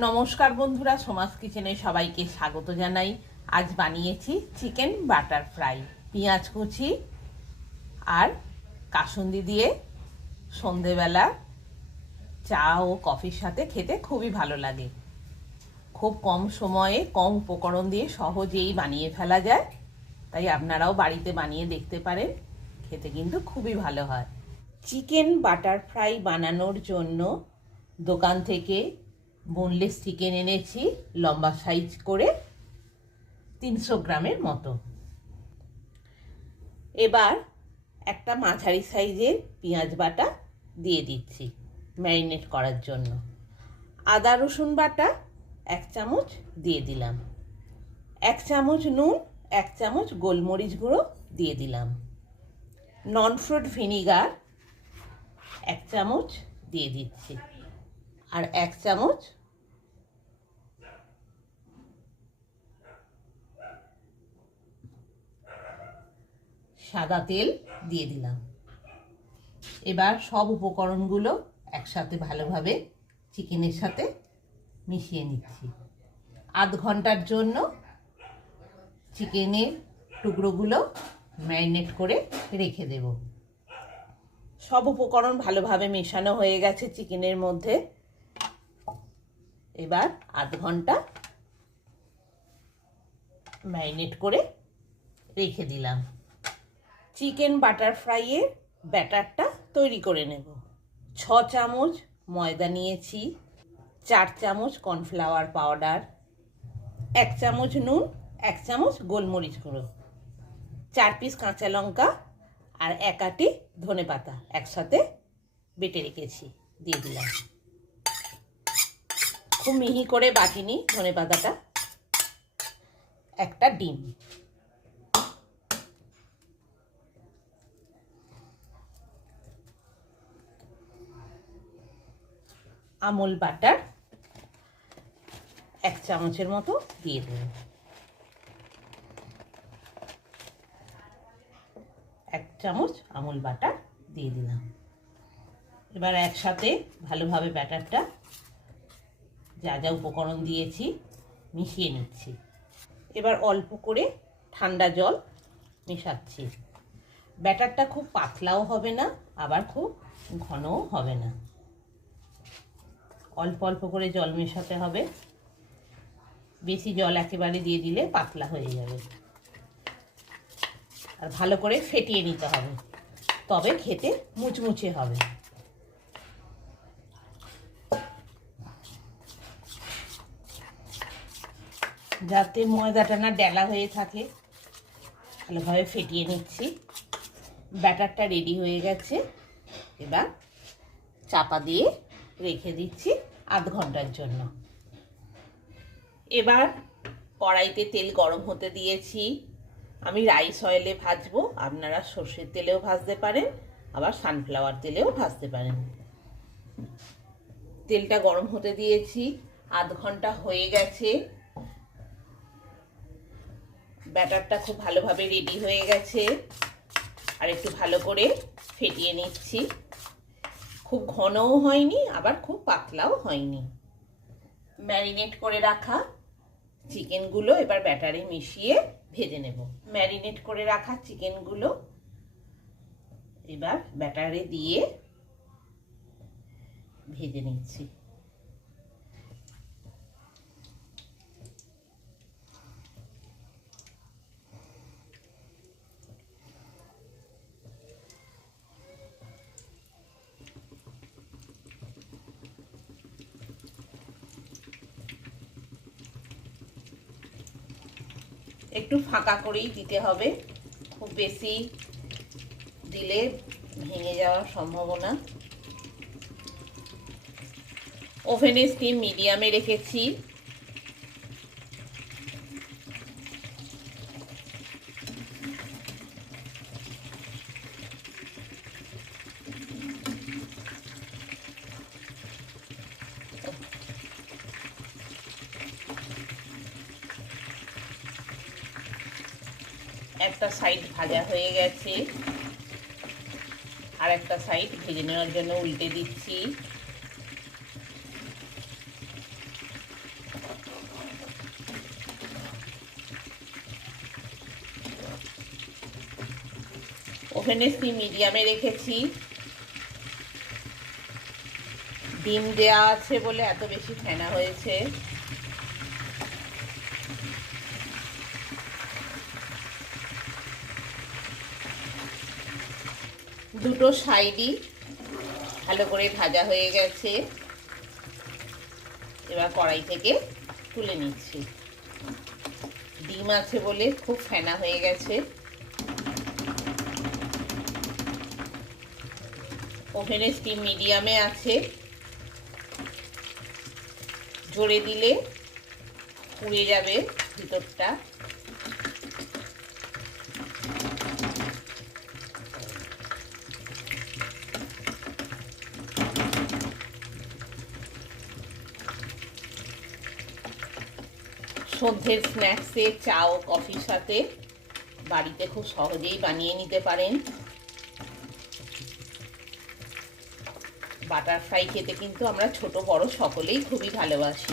নমস্কার বন্ধুরা, সোমাস কিচেনে সবাইকে স্বাগত জানাই। আজ বানিয়েছি চিকেন বাটার ফ্রাই। পেঁয়াজ কুচি আর কাসুন্দি দিয়ে সন্ধেবেলা চা ও কফির সাথে খেতে খুবই ভালো লাগে। খুব কম সময়ে কম উপকরণ দিয়ে সহজেই বানিয়ে ফেলা যায়, তাই আপনারাও বাড়িতে বানিয়ে দেখতে পারেন। খেতে কিন্তু খুবই ভালো হয়। চিকেন বাটার ফ্রাই বানানোর জন্য দোকান থেকে বোনলেস চিকেন এনেছি, লম্বা সাইজ করে 300 গ্রামের মতো। এবার একটা মাঝারি সাইজের পেঁয়াজ বাটা দিয়ে দিচ্ছি ম্যারিনেট করার জন্য। আদা রসুন বাটা 1 চামচ দিয়ে দিলাম। 1 চামচ নুন, 1 চামচ গোলমরিচ গুঁড়ো দিয়ে দিলাম। নন ফ্রুট ভিনিগার 1 চামচ দিয়ে দিচ্ছি, আর 1 চামচ সাদা তেল দিয়ে দিলাম। এবার সব উপকরণগুলো একসাথে ভালোভাবে চিকেনের সাথে মিশিয়ে নিচ্ছি। আধ ঘন্টার জন্য চিকেনের টুকরোগুলো ম্যারিনেট করে রেখে দেব। সব উপকরণ ভালোভাবে মেশানো হয়ে গেছে চিকেনের মধ্যে। এবার আধ ঘন্টা ম্যারিনেট করে রেখে দিলাম। চিকেন বাটার ফ্রাইয়ের ব্যাটারটা তৈরি করে নেব। 6 চামচ ময়দা নিয়েছি, 4 চামচ কর্নফ্লাওয়ার পাউডার, 1 চামচ নুন, 1 চামচ গোলমরিচ গুঁড়ো, 4 পিস কাঁচা লঙ্কা আর 1 আঁটি ধনেপাতা একসাথে বেটে রেখেছি, দিয়ে দিলাম। খুব মিহি করে বাটিনি ধনেপাতাটা। একটা ডিম, আমুল বাটার 1 চামচের মতো দিয়ে দেব। 1 চামচ আমুল বাটার দিয়ে দিলাম। এবার একসাথে ভালোভাবে ব্যাটারটা যা যা উপকরণ দিয়েছি মিশিয়ে নিচ্ছি। এবার অল্প করে ঠান্ডা জল মেশাচ্ছি। ব্যাটারটা খুব পাতলাও হবে না, আবার খুব ঘনও হবে না। অল্প অল্প করে জল মেশাতে হবে। বেশি জল একেবারে দিয়ে দিলে পাতলা হয়ে যাবে। আর ভালো করে ফেটিয়ে নিতে হবে, তবে খেতে মুচমুচে হবে। যাতে ময়দাটা না ডেলা হয়ে থাকে, ভালোভাবে ফেটিয়ে নিচ্ছি। ব্যাটারটা রেডি হয়ে গেছে। এবার চাপা দিয়ে রেখে দিচ্ছি আধ ঘন্টার জন্য। এবার কড়াইতে তেল গরম হতে দিয়েছি। আমি রাইস অয়েলে ভাজবো, আপনারা সর্ষের তেলেও ভাজতে পারেন, আবার সানফ্লাওয়ার তেলেও ভাজতে পারেন। তেলটা গরম হতে দিয়েছি, আধ ঘন্টা হয়ে গেছে। ব্যাটারটা খুব ভালোভাবে রেডি হয়ে গেছে। আর একটু ভালো করে ফেটিয়ে নিচ্ছি। খুব ঘনও হয়নি, আবার খুব পাতলাও হয়নি। ম্যারিনেট করে রাখা চিকেনগুলো এবার ব্যাটারে মিশিয়ে ভেজে নেব। ম্যারিনেট করে রাখা চিকেনগুলো এবার ব্যাটারে দিয়ে ভেজে নিচ্ছি। একটু ফাঁকা করেই দিতে হবে, খুব বেশি দিলে ভেঙে যাওয়ার সম্ভাবনা। ওভেনের স্টিম মিডিয়ামে রেখেছি। একটা সাইড ভাজা হয়ে গেছে, আর একটা সাইড ভেজে নেওয়ার জন্য উল্টে দিচ্ছি। ওভেনে স্টিম মিডিয়ামে রেখেছি। ডিম দেওয়া আছে বলে এত বেশি ফেনা হয়েছে। দুটো সাইডই ভালো করে ভাজা হয়ে গেছে। এবার কড়াই থেকে তুলে নিচ্ছি। ডিম আছে বলে খুব ফেনা হয়ে গেছে। ওভেনে স্টিম মিডিয়ামে আছে, জোরে দিলে পুড়ে যাবে ভিতরটা। সন্ধ্যের স্ন্যাক্সে চা ও কফির সাথে বাড়িতে খুব সহজেই বানিয়ে নিতে পারেন। বাটার ফ্রাই খেতে কিন্তু আমরা ছোট বড় সকলেই খুবই ভালোবাসি।